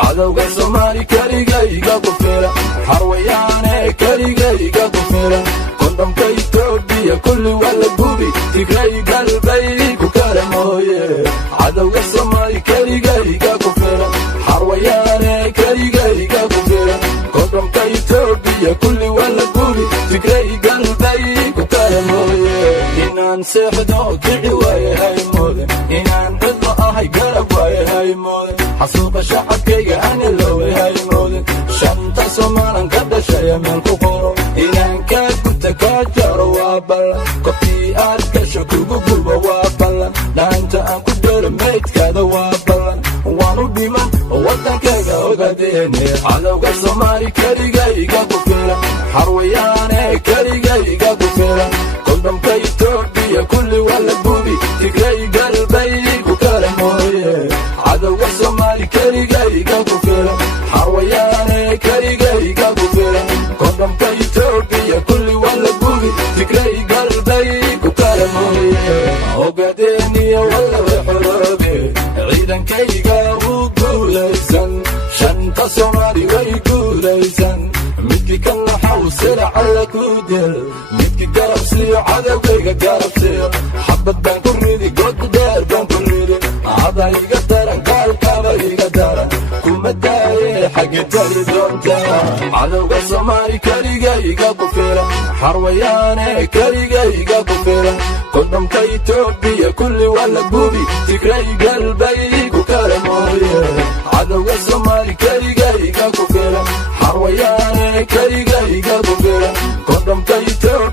cadowga Soomaali kaligayga ku filan xarwayaane kaligayga ku filan kondhomka Itoobiya kulli wala gubi Tigray galbay ku kala mooye cadowga Soomaali kaligayga ku filan xarwayaane kaligayga ku filan kondhomka Itoobiya kulli wala gubi Tigray galbay ku kala mooye inaan seexdo kici waaye hay moode inaan cidlo ahay garab waaye hay moode xasuuqa shacabkayga ana loowe hay moode shanta Soomaalian ka dhashay meel ku qoro inaan ka gubta ka jaro waa ballan qofkii aad gasho kugu gubo waa ballan dhaanta aan ku daro meydkaada waa ballan waan u dhiman wadankayga ogadeene cadowga Soomaali kaligayga ku filan xarwayaane kaligayga ku filan kondhomka Itoobiya kulli wala gubi Tigray galbay ku kala mooye cadowga Soomaali kaligayga ku filan xarwayaane kaligayga ku filan kondhomka Itoobiya kulli wala gubi Tigray galbay ku kala mooye ogadeeni wala xoroobe ciidankayga uu guulaysan shanta Soomaali way guulaysan midkii kan laxaw siracalla ku dil midkii garabsiyo cadowgayga garabsiyo xabad baan ku ridi god dheer baan ku ridi ada iga daran gaalkaba iga daran kuma daaye xagga tali doonta cadowga Soomaali kaligayga ku filan xarwayaane kaligayga ku filan kondhomka Itoobiya kulli wala gubi Tigray galbay ku kala mooye cadowga Soomaali kaligayga ku filan xarwayaane kaligayga ku filan kondhomka Itoobiya